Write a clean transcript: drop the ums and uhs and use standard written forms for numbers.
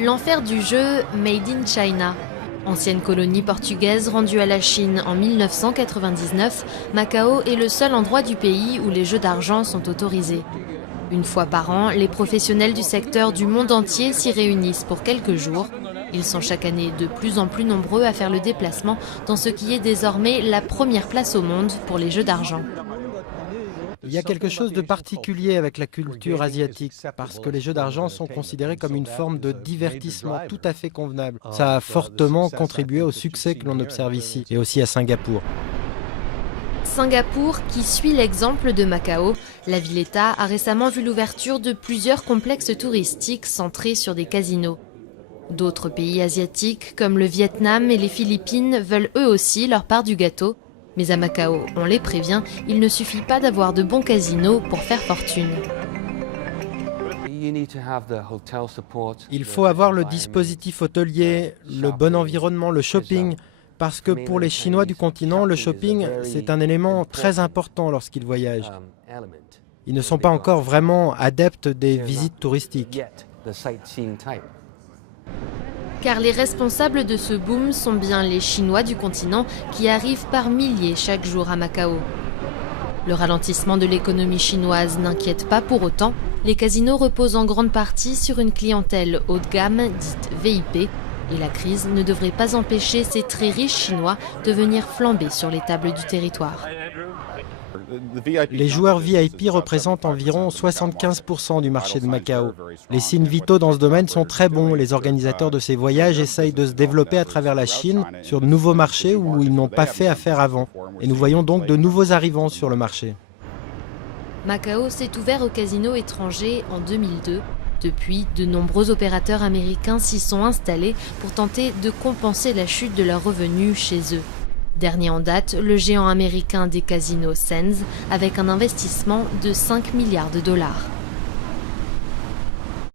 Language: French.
L'enfer du jeu Made in China. Ancienne colonie portugaise rendue à la Chine en 1999, Macao est le seul endroit du pays où les jeux d'argent sont autorisés. Une fois par an, les professionnels du secteur du monde entier s'y réunissent pour quelques jours. Ils sont chaque année de plus en plus nombreux à faire le déplacement dans ce qui est désormais la première place au monde pour les jeux d'argent. Il y a quelque chose de particulier avec la culture asiatique, parce que les jeux d'argent sont considérés comme une forme de divertissement tout à fait convenable. Ça a fortement contribué au succès que l'on observe ici, et aussi à Singapour. Singapour, qui suit l'exemple de Macao, la ville-État a récemment vu l'ouverture de plusieurs complexes touristiques centrés sur des casinos. D'autres pays asiatiques, comme le Vietnam et les Philippines, veulent eux aussi leur part du gâteau. Mais à Macao, on les prévient, il ne suffit pas d'avoir de bons casinos pour faire fortune. Il faut avoir le dispositif hôtelier, le bon environnement, le shopping, parce que pour les Chinois du continent, le shopping, c'est un élément très important lorsqu'ils voyagent. Ils ne sont pas encore vraiment adeptes des visites touristiques. Car les responsables de ce boom sont bien les Chinois du continent qui arrivent par milliers chaque jour à Macao. Le ralentissement de l'économie chinoise n'inquiète pas pour autant. Les casinos reposent en grande partie sur une clientèle haut de gamme, dite VIP, et la crise ne devrait pas empêcher ces très riches Chinois de venir flamber sur les tables du territoire. Les joueurs VIP représentent environ 75% du marché de Macao. Les signes vitaux dans ce domaine sont très bons. Les organisateurs de ces voyages essayent de se développer à travers la Chine sur de nouveaux marchés où ils n'ont pas fait affaire avant. Et nous voyons donc de nouveaux arrivants sur le marché. Macao s'est ouvert aux casinos étrangers en 2002. Depuis, de nombreux opérateurs américains s'y sont installés pour tenter de compenser la chute de leurs revenus chez eux. Dernier en date, le géant américain des casinos Sands, avec un investissement de 5 milliards de dollars.